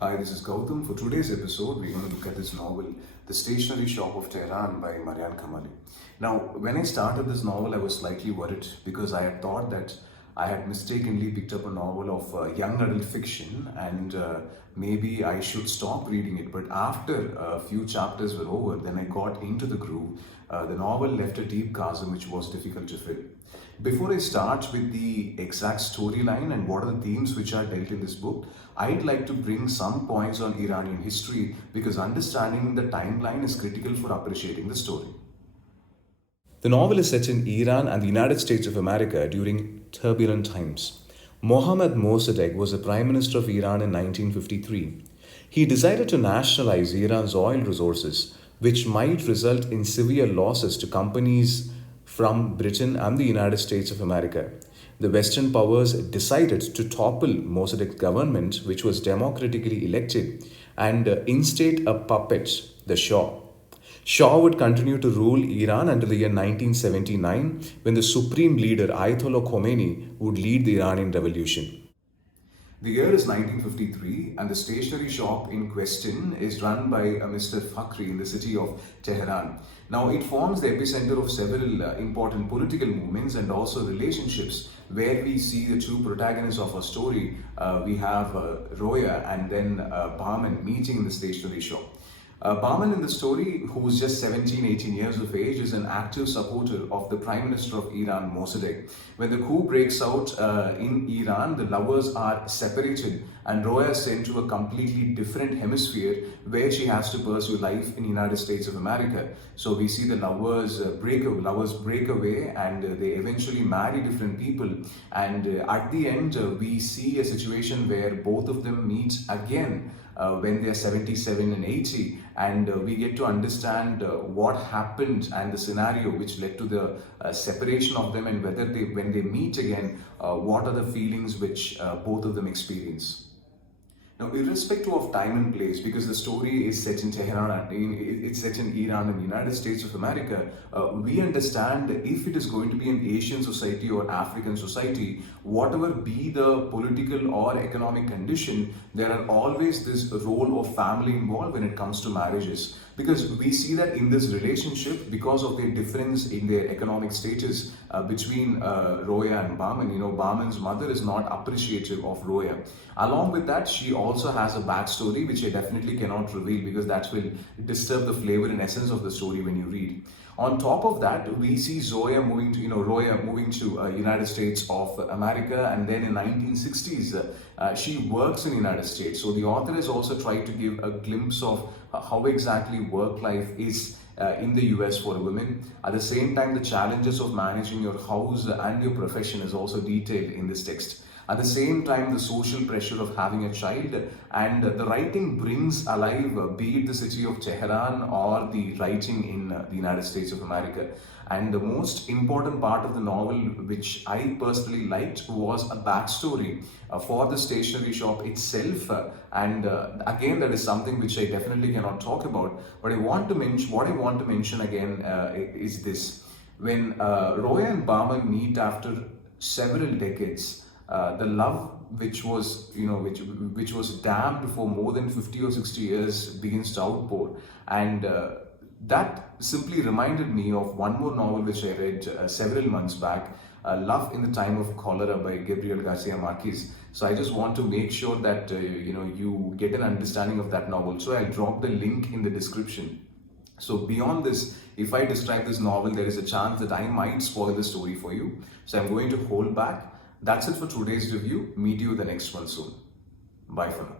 Hi, this is Gautam. For today's episode, we're going to look at this novel, The Stationery Shop of Tehran by Marjan Kamali. Now, when I started this novel, I was slightly worried because I had thought that I had mistakenly picked up a novel of young adult fiction and maybe I should stop reading it. But after a few chapters were over, then I got into the groove. The novel left a deep chasm which was difficult to fill. Before I start with the exact storyline and what are the themes which are dealt in this book, I'd like to bring some points on Iranian history because understanding the timeline is critical for appreciating the story. The novel is set in Iran and the United States of America during turbulent times. Mohammad Mossadegh was the Prime Minister of Iran in 1953. He decided to nationalize Iran's oil resources, which might result in severe losses to companies from Britain and the United States of America. The Western powers decided to topple Mossadegh's government, which was democratically elected, and instate a puppet, the Shah. Shah would continue to rule Iran until the year 1979, when the supreme leader Ayatollah Khomeini would lead the Iranian Revolution. The year is 1953 and the stationery shop in question is run by a Mr. Fakhri in the city of Tehran. Now it forms the epicenter of several important political movements and also relationships where we see the two protagonists of a story. We have Roya and then Bahman meeting in the stationery shop. Bahman in the story, who is just 17, 18 years of age, is an active supporter of the Prime Minister of Iran, Mossadegh. When the coup breaks out in Iran, the lovers are separated and Roya is sent to a completely different hemisphere where she has to pursue life in the United States of America. So we see the lovers break away and they eventually marry different people. And at the end, we see a situation where both of them meet again when they are 77 and 80, and we get to understand what happened and the scenario which led to the separation of them, and whether when they meet again, what are the feelings which both of them experience. Now, irrespective of time and place, because the story is set in Tehran and it's set in Iran and the United States of America, we understand if it is going to be an Asian society or African society, whatever be the political or economic condition, there are always this role of family involved when it comes to marriages. Because we see that in this relationship, because of the difference in their economic status between Roya and Bahman, Bahman's mother is not appreciative of Roya. Along with that, she also has a backstory which I definitely cannot reveal because that will disturb the flavor and essence of the story when you read. On top of that, we see Roya moving to United States of America, and then in 1960s she works in United States. So the author has also tried to give a glimpse of how exactly work life is in the US for women. At the same time, the challenges of managing your house and your profession is also detailed in this text. At the same time, the social pressure of having a child, and the writing brings alive, be it the city of Tehran or the writing in the United States of America. And the most important part of the novel, which I personally liked, was a backstory for the stationery shop itself. And again, that is something which I definitely cannot talk about. But what I want to mention again is this: when Roya and Bahman meet after several decades, the love which was which was damned for more than 50 or 60 years begins to outpour, and that simply reminded me of one more novel which I read several months back, Love in the Time of Cholera by Gabriel Garcia Marquez. So I just want to make sure that you get an understanding of that novel. So I'll drop the link in the description. So beyond this, if I describe this novel, there is a chance that I might spoil the story for you. So I'm going to hold back. That's it for today's review. Meet you the next one soon. Bye for now.